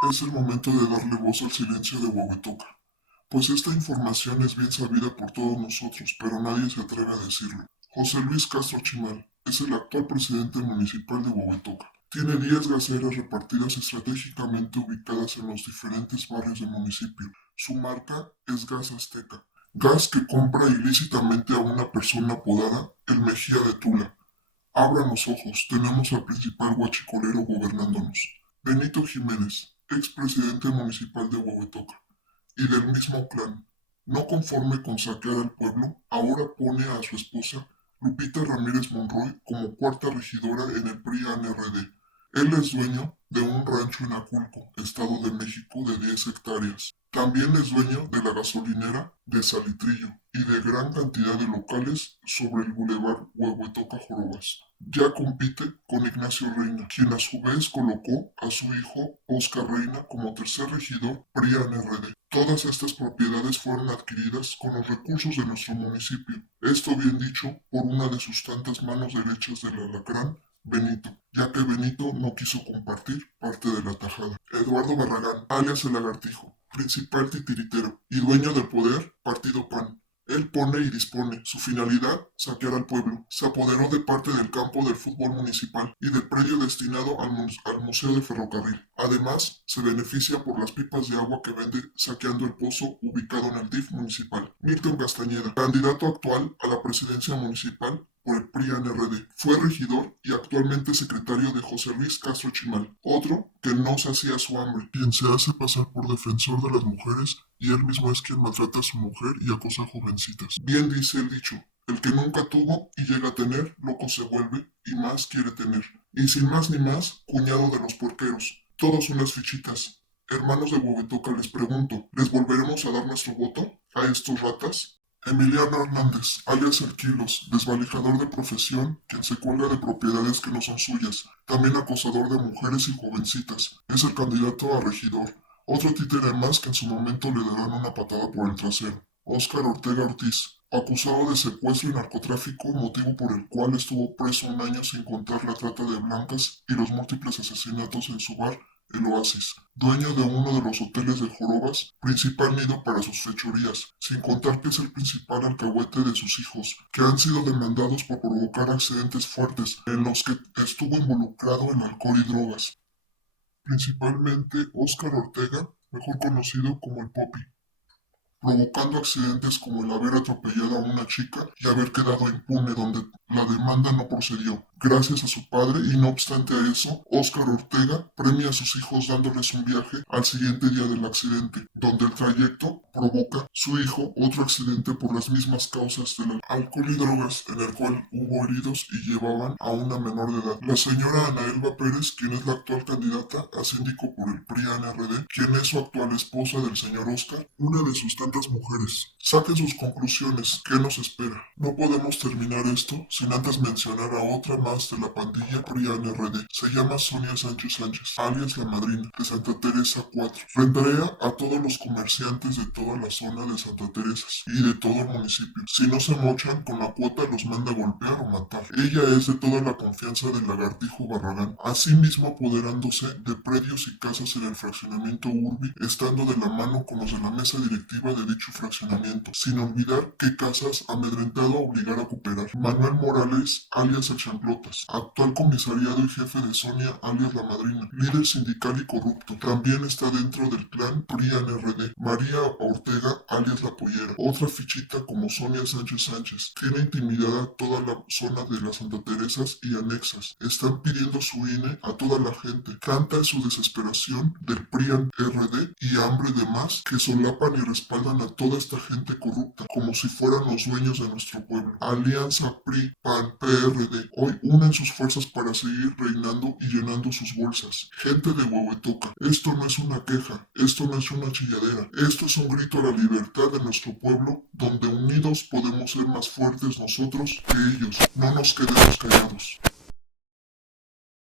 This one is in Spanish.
Es el momento de darle voz al silencio de Huehuetoca, pues esta información es bien sabida por todos nosotros, pero nadie se atreve a decirlo. José Luis Castro Chimal es el actual presidente municipal de Huehuetoca. Tiene 10 gaseras repartidas estratégicamente ubicadas en los diferentes barrios del municipio. Su marca es Gas Azteca, gas que compra ilícitamente a una persona apodada El Mejía de Tula. Abran los ojos, tenemos al principal guachicolero gobernándonos. Benito Jiménez, expresidente municipal de Huehuetoca, y del mismo clan. No conforme con saquear al pueblo, ahora pone a su esposa, Lupita Ramírez Monroy, como cuarta regidora en el PRI-ANRD. Él es dueño de un rancho en Aculco, Estado de México, de 10 hectáreas. También es dueño de la gasolinera de Salitrillo y de gran cantidad de locales sobre el bulevar Huehuetoca Jorobas. Ya compite con Ignacio Reina, quien a su vez colocó a su hijo Oscar Reina como tercer regidor PRI-ANRD. Todas estas propiedades fueron adquiridas con los recursos de nuestro municipio. Esto bien dicho por una de sus tantas manos derechas del alacrán, Benito, ya que Benito no quiso compartir parte de la tajada. Eduardo Barragán, alias el Lagartijo, principal titiritero y dueño del poder, Partido PAN. Él pone y dispone. Su finalidad, saquear al pueblo. Se apoderó de parte del campo del fútbol municipal y del predio destinado al Museo de Ferrocarril. Además, se beneficia por las pipas de agua que vende saqueando el pozo ubicado en el DIF municipal. Milton Castañeda, candidato actual a la presidencia municipal por el PRI-ANRD. Fue regidor y actualmente secretario de José Luis Castro Chimal. Otro que no sacia su hambre, quien se hace pasar por defensor de las mujeres y él mismo es quien maltrata a su mujer y acosa a jovencitas. Bien dice el dicho, el que nunca tuvo y llega a tener, loco se vuelve y más quiere tener. Y sin más ni más, cuñado de los porqueros. Todos unas fichitas. Hermanos de Huehuetoca, les pregunto, ¿les volveremos a dar nuestro voto a estos ratas? Emiliano Hernández, alias El Quilos, desvalijador de profesión, quien se cuelga de propiedades que no son suyas, también acosador de mujeres y jovencitas, es el candidato a regidor. Otro títere más que en su momento le darán una patada por el trasero. Óscar Ortega Ortiz, acusado de secuestro y narcotráfico, motivo por el cual estuvo preso un año sin contar la trata de blancas y los múltiples asesinatos en su bar, el Oasis, dueño de uno de los hoteles de Jorobas, principal nido para sus fechorías, sin contar que es el principal alcahuete de sus hijos, que han sido demandados por provocar accidentes fuertes en los que estuvo involucrado en alcohol y drogas. Principalmente Óscar Ortega, mejor conocido como el Popi, provocando accidentes como el haber atropellado a una chica y haber quedado impune donde la demanda no procedió, gracias a su padre, y no obstante a eso, Óscar Ortega premia a sus hijos dándoles un viaje al siguiente día del accidente, donde el trayecto provoca su hijo otro accidente por las mismas causas del alcohol y drogas, en el cual hubo heridos y llevaban a una menor de edad. La señora Ana Elba Pérez, quien es la actual candidata a síndico por el PRI-ANRD, quien es su actual esposa del señor Óscar, una de sus tantas mujeres. Saquen sus conclusiones, ¿qué nos espera? No podemos terminar esto sin antes mencionar a otra más de la pandilla PRI-ANRD. Se llama Sonia Sánchez Sánchez, alias la madrina, de Santa Teresa 4. Rendarea a todos los comerciantes de toda la zona de Santa Teresa y de todo el municipio. Si no se mochan con la cuota los manda a golpear o matar. Ella es de toda la confianza del Lagartijo Barragán, asimismo apoderándose de predios y casas en el fraccionamiento Urbi, estando de la mano con los de la mesa directiva de dicho fraccionamiento, sin olvidar que Casas amedrentado a obligar a cooperar. Manuel Morales, alias El Chanclotas, actual comisariado y jefe de Sonia, alias La Madrina, líder sindical y corrupto, también está dentro del clan PRI-ANRD. María Ortega, alias La Pollera, otra fichita como Sonia Sánchez Sánchez, tiene intimidada toda la zona de las Santa Teresas y anexas. Están pidiendo su INE a toda la gente. Canta en su desesperación del PRI-ANRD y hambre de más que solapan y respaldan a toda esta gente corrupta como si fueran los dueños de nuestro pueblo. Alianza PRI, PAN, PRD, hoy unen sus fuerzas para seguir reinando y llenando sus bolsas. Gente de Huehuetoca, esto no es una queja, esto no es una chilladera, esto es un grito a la libertad de nuestro pueblo, donde unidos podemos ser más fuertes nosotros que ellos. No nos quedemos callados.